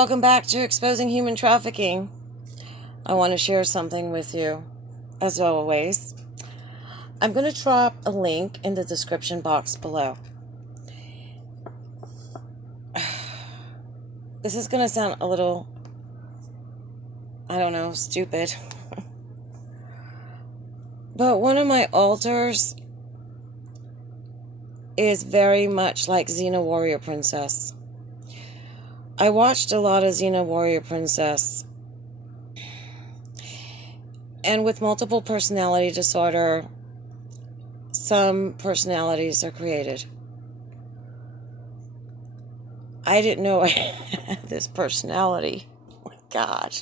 Welcome back to Exposing Human Trafficking. I want to share something with you, as always. I'm going to drop a link in the description box below. This is going to sound a little, stupid. But one of my altars is very much like Xena Warrior Princess. I watched a lot of Xena Warrior Princess. And with multiple personality disorder, some personalities are created. I didn't know I had this personality. Oh my God.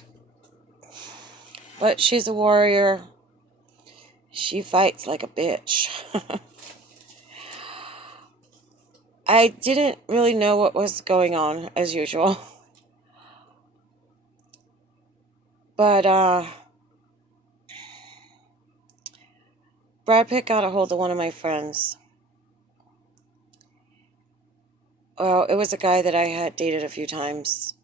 But she's a warrior. She fights like a bitch. I didn't really know what was going on, as usual. But, Brad Pitt got a hold of one of my friends. Well, it was a guy that I had dated a few times.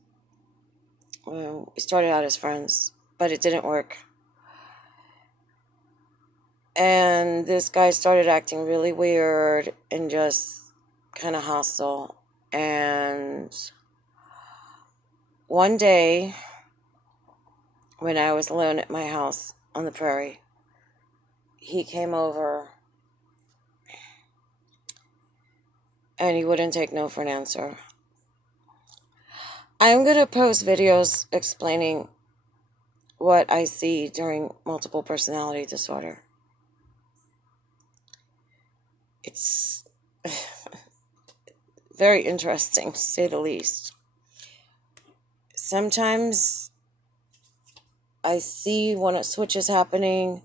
We started out as friends, but it didn't work. And this guy started acting really weird and just kind of hostile. And one day, when I was alone at my house on the prairie, he came over and he wouldn't take no for an answer. I'm going to post videos explaining what I see during multiple personality disorder. It's very interesting, to say the least. Sometimes I see when a switch is happening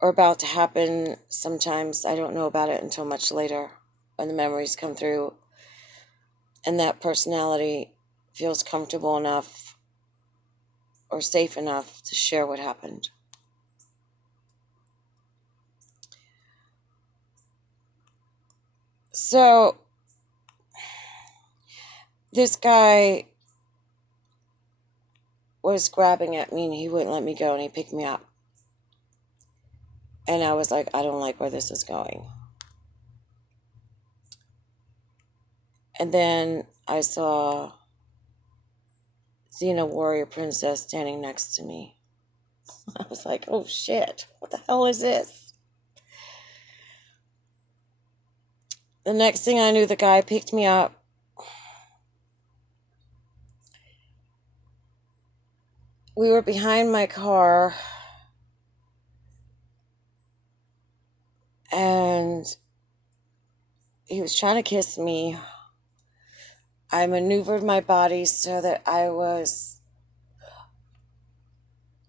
or about to happen. Sometimes I don't know about it until much later when the memories come through and that personality feels comfortable enough or safe enough to share what happened. So, this guy was grabbing at me and he wouldn't let me go, and he picked me up. And I was like, I don't like where this is going. And then I saw Xena Warrior Princess standing next to me. I was like, oh shit, what the hell is this? The next thing I knew, the guy picked me up. We were behind my car, and he was trying to kiss me. I maneuvered my body so that I was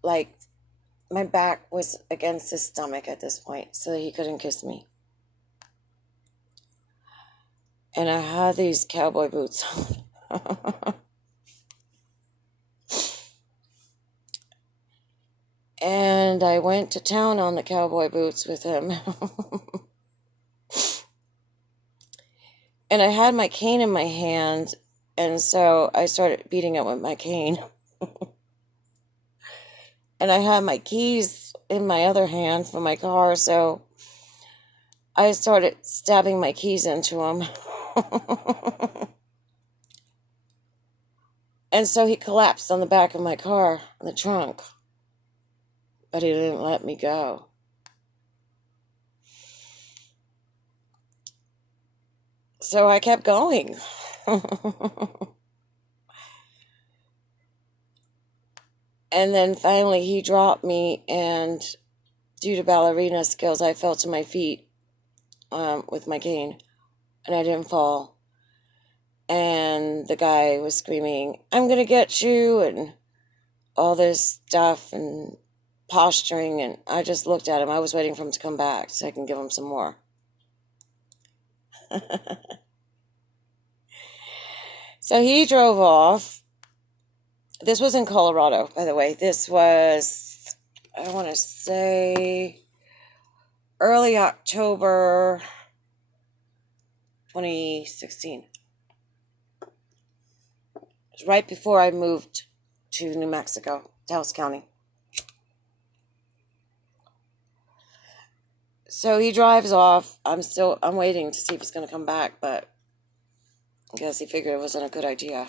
like, my back was against his stomach at this point so that he couldn't kiss me. And I had these cowboy boots on. And I went to town on the cowboy boots with him. And I had my cane in my hand, and so I started beating it with my cane. And I had my keys in my other hand for my car, so I started stabbing my keys into him. And so he collapsed on the back of my car, in the trunk. But he didn't let me go. So I kept going. And then finally he dropped me, and due to ballerina skills, I fell to my feet with my cane, and I didn't fall. And the guy was screaming, I'm going to get you, and all this stuff, and posturing, and I just looked at him. I was waiting for him to come back so I can give him some more. So he drove off. This was in Colorado, by the way. This was, I want to say, early October 2016. right before I moved to New Mexico, Taos County. So he drives off. I'm waiting to see if he's going to come back, but I guess he figured it wasn't a good idea.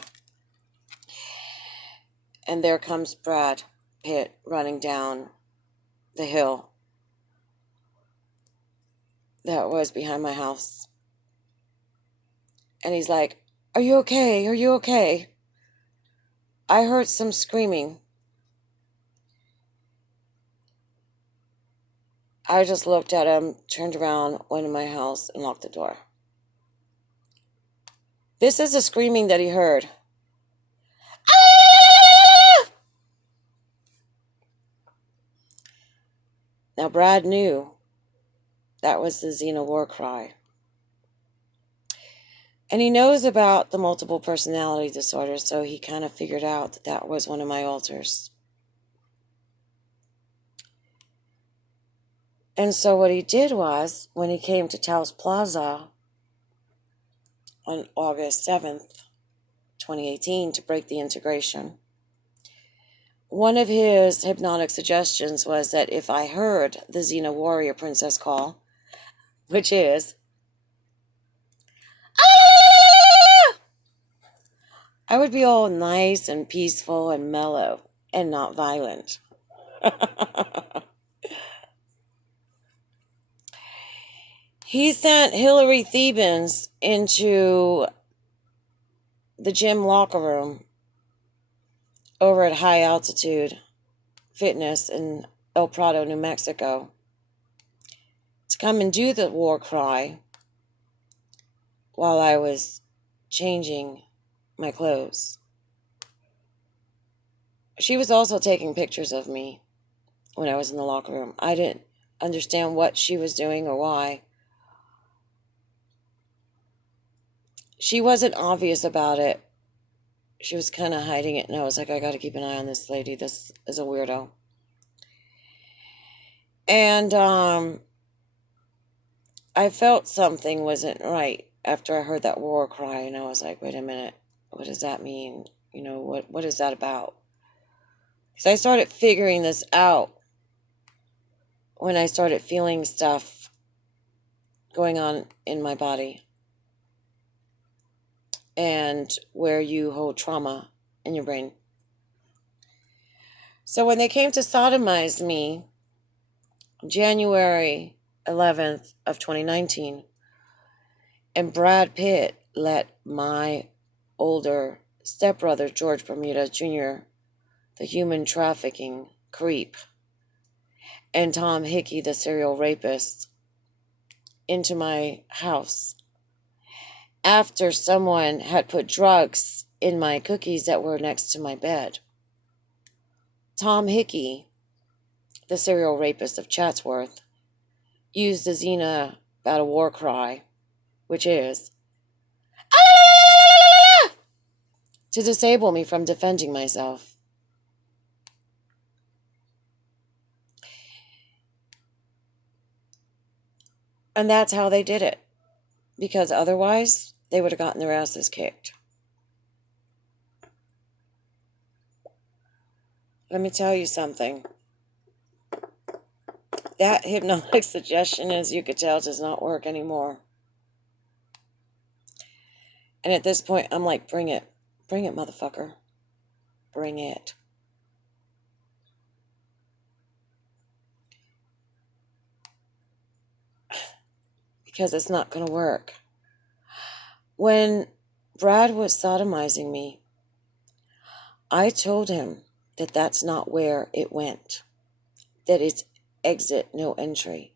And there comes Brad Pitt running down the hill that was behind my house. And he's like, "Are you okay? Are you okay?" I heard some screaming. I just looked at him, turned around, went in my house, and locked the door. This is the screaming that he heard. Ah! Now, Brad knew that was the Xena war cry. And he knows about the multiple personality disorder, so he kind of figured out that that was one of my alters. And so what he did was, when he came to Taos Plaza on August 7th, 2018, to break the integration, one of his hypnotic suggestions was that if I heard the Xena warrior princess call, which is, "Ah!" I would be all nice and peaceful and mellow and not violent. He sent Hillary Thebans into the gym locker room over at High Altitude Fitness in El Prado, New Mexico, to come and do the war cry while I was changing my clothes. She was also taking pictures of me when I was in the locker room. I didn't understand what she was doing or why. She wasn't obvious about it. She was kind of hiding it, and I was like, I got to keep an eye on this lady. This is a weirdo. And I felt something wasn't right after I heard that war cry, and I was like, wait a minute, what does that mean? You know, what is that about? Because I started figuring this out when I started feeling stuff going on in my body, and where you hold trauma in your brain. So when they came to sodomize me, January 11th of 2019, and Brad Pitt let my older stepbrother, George Bermuda Jr., the human trafficking creep, and Tom Hickey, the serial rapist, into my house after someone had put drugs in my cookies that were next to my bed. Tom Hickey, the serial rapist of Chatsworth, used the Xena battle war cry, which is, "Ah!" to disable me from defending myself. And that's how they did it, because otherwise they would have gotten their asses kicked. Let me tell you something. That hypnotic suggestion, as you could tell, does not work anymore. And at this point, I'm like, bring it. Bring it, motherfucker. Bring it. Because it's not going to work. When Brad was sodomizing me, I told him that that's not where it went. That it's exit, no entry.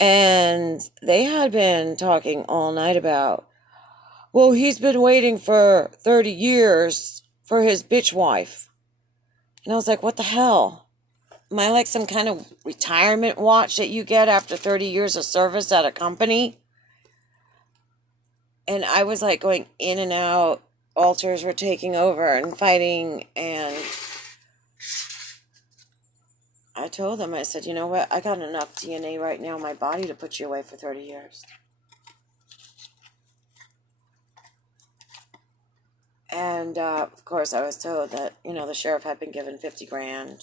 And they had been talking all night about, well, he's been waiting for 30 years for his bitch wife. And I was like, what the hell? Am I like some kind of retirement watch that you get after 30 years of service at a company? And I was like going in and out. Alters were taking over and fighting. And I told them, I said, you know what? I got enough DNA right now in my body to put you away for 30 years. And of course, I was told that, the sheriff had been given 50 grand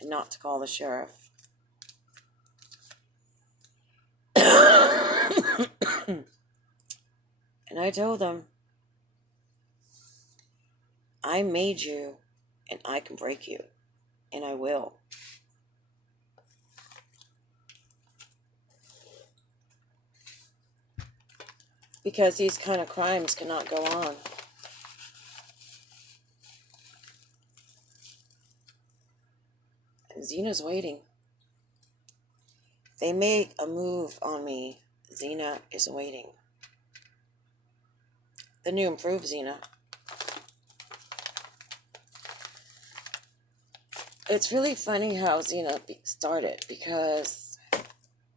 and not to call the sheriff. And I told him, I made you and I can break you, and I will. Because these kind of crimes cannot go on. And Xena's waiting. They make a move on me. Xena is waiting. The new improved Xena. It's really funny how Xena started, because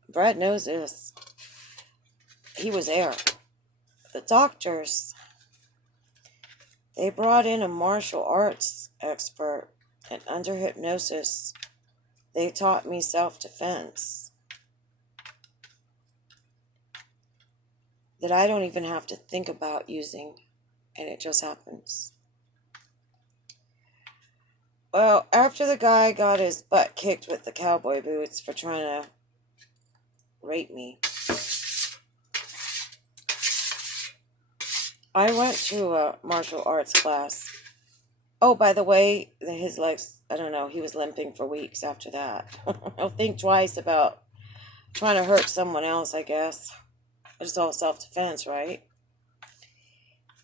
Brad knows this. He was there. The doctors, they brought in a martial arts expert, and under hypnosis, they taught me self-defense. That I don't even have to think about using, and it just happens. Well, after the guy got his butt kicked with the cowboy boots for trying to rape me, I went to a martial arts class. Oh, by the way, his legs, I don't know, he was limping for weeks after that. I'll think twice about trying to hurt someone else, I guess. It's all self-defense, right?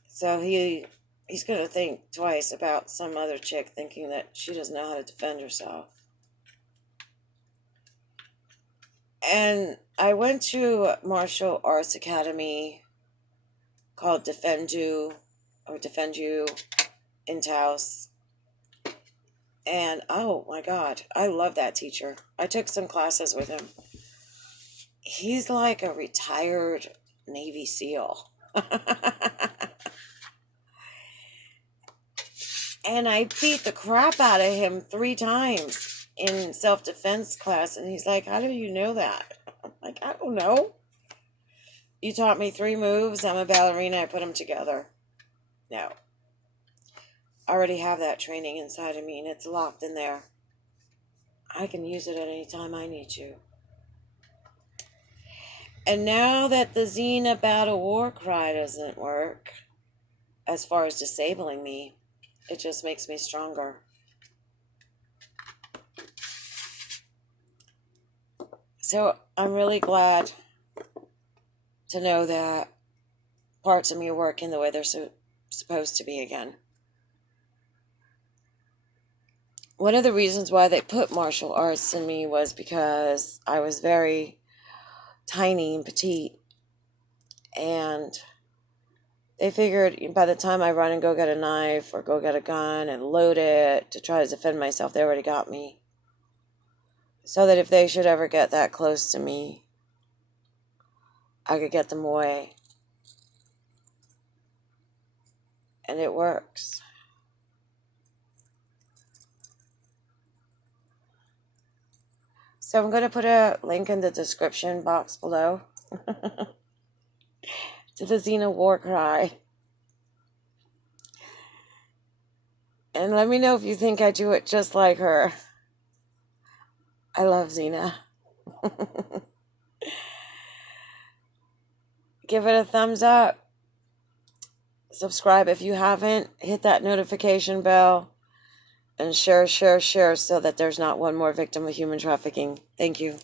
So he's going to think twice about some other chick thinking that she doesn't know how to defend herself. And I went to a martial arts academy called Defend You in Taos. And oh my God, I love that teacher. I took some classes with him. He's like a retired Navy SEAL. And I beat the crap out of him 3 times in self-defense class. And he's like, how do you know that? I'm like, I don't know. You taught me 3 moves. I'm a ballerina. I put them together. No. I already have that training inside of me, and it's locked in there. I can use it at any time I need to. And now that the Xena battle war cry doesn't work, as far as disabling me, it just makes me stronger. So I'm really glad to know that parts of me are working the way they're supposed to be again. One of the reasons why they put martial arts in me was because I was very tiny and petite. And they figured by the time I run and go get a knife or go get a gun and load it to try to defend myself, they already got me. So that if they should ever get that close to me, I could get them away. And it works. So I'm going to put a link in the description box below to the Xena war cry. And let me know if you think I do it just like her. I love Xena. Give it a thumbs up. Subscribe if you haven't. Hit that notification bell. And share so that there's not one more victim of human trafficking. Thank you.